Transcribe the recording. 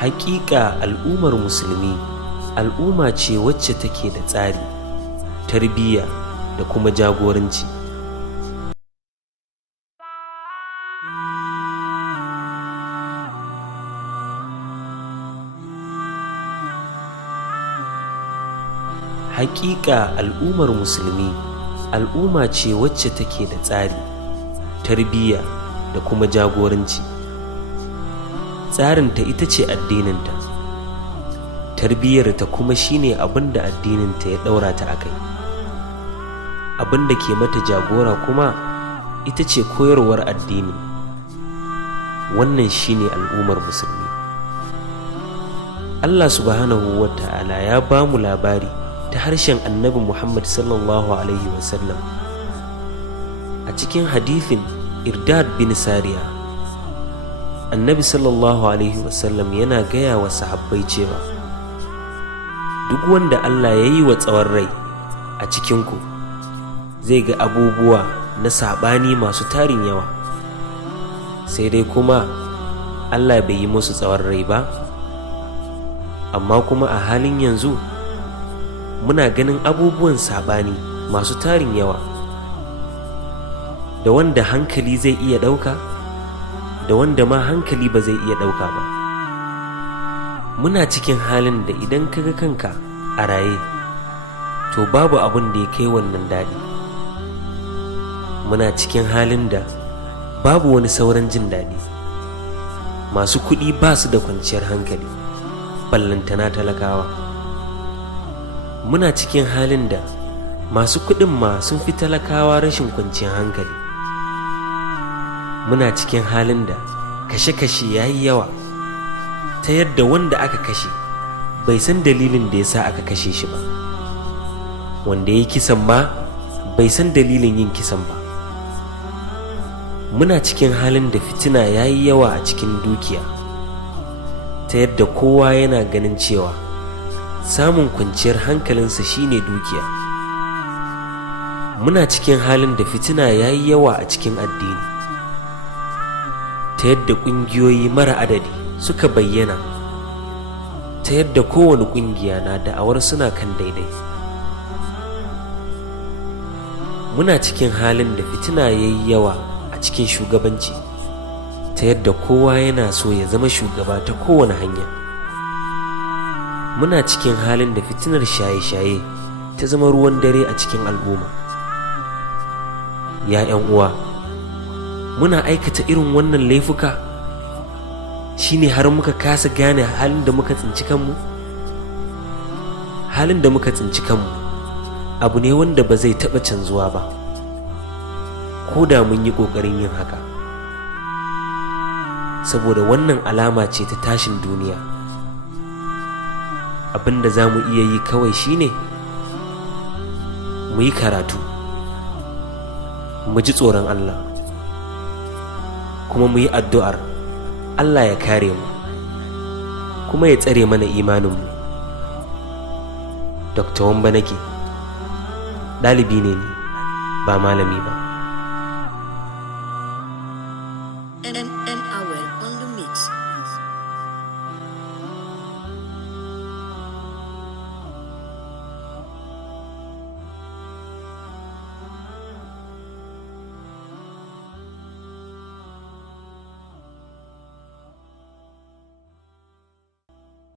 Haƙiƙa al'ummar musulmi al'umma ce wacce take da tsari, tarbiyya da kuma jagoranci. Haƙiƙa al'ummar musulmi al'umma ce wacce take da tsari, tarbiyya da kuma jagoranci. Tsarinta ita ce addininta, tarbiyyarta kuma shine abin da addininta ya ɗaura ta a kai. Abin da ke mata jagora kuma ita ce koyarwar addini. Wannan shine al'ummar musulmi. Allah subhanahu wa ta'ala ya ba mu labari ta harshen annabi Muhammad sallallahu alaihi wasallam a cikin hadithin Irdad bin Sariya. Annabi sallallahu alaihi wasallam yana gaya wa sahabbai cewa duk wanda Allah ya yi wa tsawon rai a cikinku zai ga abubuwa na saɓani masu tarin yawa, sai dai kuma Allah bai yi musu tsawon rai ba. Amma kuma a halin yanzu muna ganin abubuwan saɓani masu tarin yawa, da wanda hankali zai iya ɗauka da wanda ma hankali ba zai iya ɗauka ba. Muna cikin halin da idan kaga kanka a raye to babu abin da ya kai wannan daɗi. Muna cikin halin da babu wani sauran jin daɗi. Masu kuɗi ba su da kwanciyar hankali, ballantana talakawa. Muna cikin halin da masu kuɗin ma sun fi talakawa rashin kwanciyar hankali. Muna cikin halin da kashe-kashe ya yi yawa, ta yadda wanda aka kashe bai san dalilin da ya sa aka kashe shi ba, wanda ya yi kisan ma bai san dalilin yin kisan ba. Muna cikin halin da fitina ya yi yawa a cikin dukiya, ta yadda kowa yana ganin cewa samun kwanciyar hankalinsa shine dukiya. Muna cikin halin da fitina ya yi yawa a cikin addini, ta yadda ƙungiyoyi mara adadi suka bayyana, ta yadda kowane ƙungiya na da'awar suna kan daidai. Muna cikin halin da fitina ya yi yawa a cikin shugabanci, ta yadda kowa yana so ya zama shugaba ta kowane hanya. Muna cikin halin da fitinar shaye-shaye ta zama ruwan dare a cikin al'umma. Ya 'yan uwa, muna aikata irin wannan laifuka shine har muka kasa gane halin da muka tsinci kanmu. Halin da muka tsinci kanmu abu ne wanda ba zai taɓa canzuwa ba, ko da mun yi ƙoƙarin yin haka, saboda wannan alama ce ta tashin duniya. Abin da za mu iya yi kawai shine mu yi karatu, mu ji tsoron Allah, kuma mu yi addu'ar Allah ya kare mu kuma ya tsare mana imaninmu. Dr. Wamba nake, ɗalibi ne ni, ba malami ba.